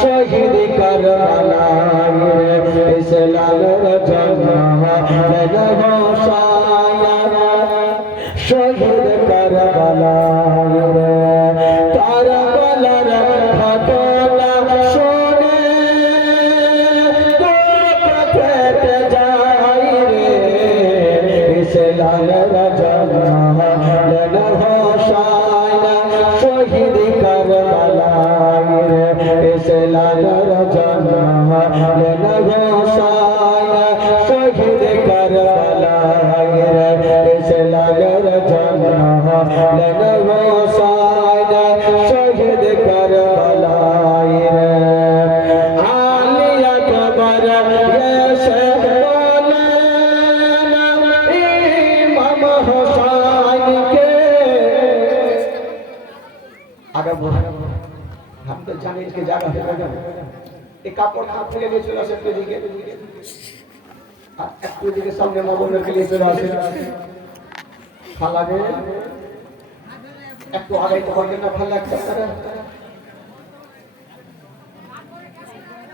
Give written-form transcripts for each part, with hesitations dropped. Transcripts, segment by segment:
শহীদ কারবালায় ইসলামের জন্য শহীদ কারবালায় কারবালার ঘটনা শুনে ফেটে যায় রে ইসলামের জন্য শহীদ কারবালায় ইসলামের জন্য শহীদ কারবালায় ইসলামের জন্য শহীদ কারবালায় আলী আকবর এসে বলেন ইমাম হোসেনকে আগে हम तो जाने के जागा है एक कापड़ हाथ में लेके चला सकते जी के একটু দিকে সামনে মগনের के लिए চলে আসে খালা গে একটু আগে তো করবেন না ভালো লাগছে আপনারা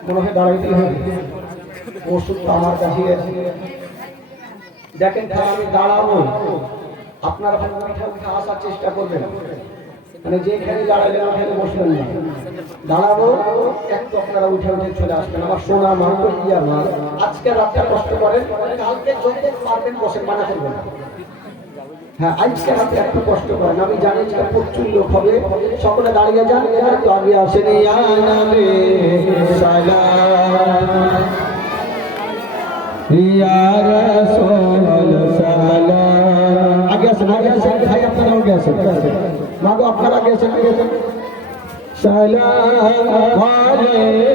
মনে হয় দাঁড়াইতে হবে ওষুধ তো আমার কাছে আছে দেখেন আমি দাঁড়াবো আপনারা ভালো উঠে উঠে আসার চেষ্টা করবেন মানে যেখানে দাঁড়াবেন ওখানে বসবেন না দাঁড়াবো একটু আপনারা উঠে উঠে চলে আসবেন আমার সোনা মা তো ইয়া মা আজকে রাতটা কষ্ট করেন কালকে যত পারবেন বসেন মানা করবেন হ্যাঁ আজকে রাতে একটু কষ্ট করেন আমি জানি যে প্রচুর লোক হবে সকলে দাঁড়িয়ে যান একটু আগে আসেন ইয়া নবী সালাম ইয়া রাসূল সালাম আগে আসেন ভাই আপনারা আগে আসেন মাগো আপনারা আগে আসেন সালাম আলাইকুম